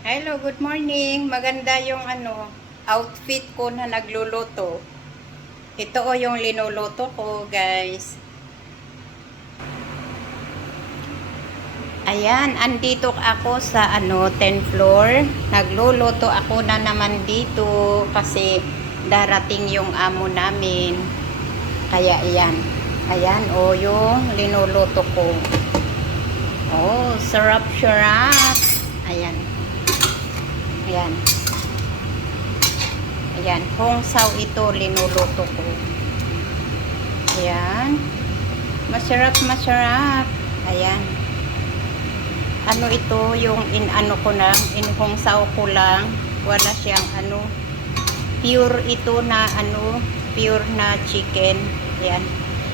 Hello, good morning. Maganda yung outfit ko na nagluluto. Ito o yung linuluto ko, guys. Ayan, andito ako sa 10th floor. Nagluluto ako na naman dito kasi darating yung amo namin. Kaya ayan. Ayan o yung linuluto ko. Oh, sarap-sarap. Ayan. Ayan. Ayan, hongsaw ito linuluto ko. Ayan. Masarap, masarap. Ayan. Ano ito, yung ko lang, hongsaw ko lang. Wala siyang pure ito na pure na chicken. Ayan.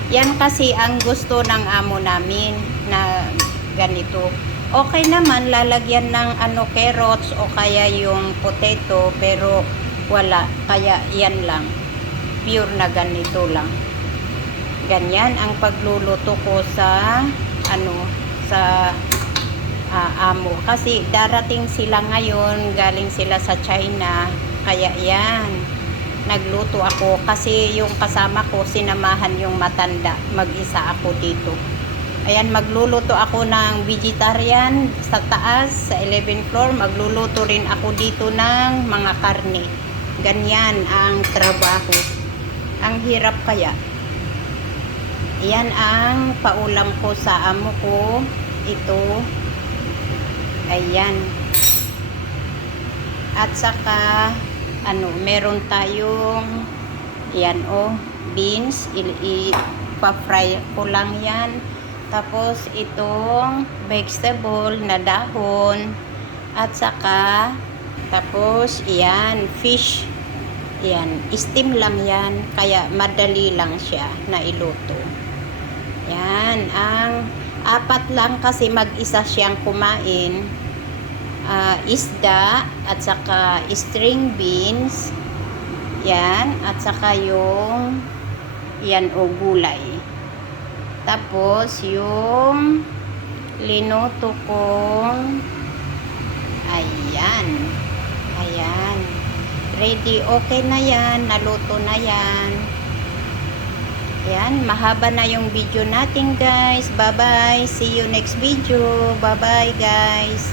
Yan kasi ang gusto ng amo namin na ganito. Okay naman, lalagyan ng carrots o kaya yung potato, pero wala. Kaya yan lang. Pure na ganito lang. Ganyan ang pagluluto ko sa sa amo. Kasi darating sila ngayon, galing sila sa China. Kaya yan. Nagluto ako kasi yung kasama ko, sinamahan yung matanda. Mag-isa ako dito. Ayan, magluluto ako ng vegetarian sa taas, sa 11th floor. Magluluto rin ako dito ng mga karne. Ganyan ang trabaho. Ang hirap kaya. Yan ang paulam ko sa amo ko. Ito. Ayan. At saka, meron tayong, yan beans. Ipa-fry ko lang yan. Tapos, itong vegetable na dahon. At saka, tapos, yan, fish. Yan, steam lang yan. Kaya, madali lang siya na iluto. Yan, ang apat lang kasi mag-isa siyang kumain. Isda, at saka string beans. Yan, at saka yung yan gulay. Tapos, yung linuto kong ayan. Ayan. Ready. Okay na yan. Naluto na yan. Ayan. Mahaba na yung video natin, guys. Bye-bye. See you next video. Bye-bye, guys.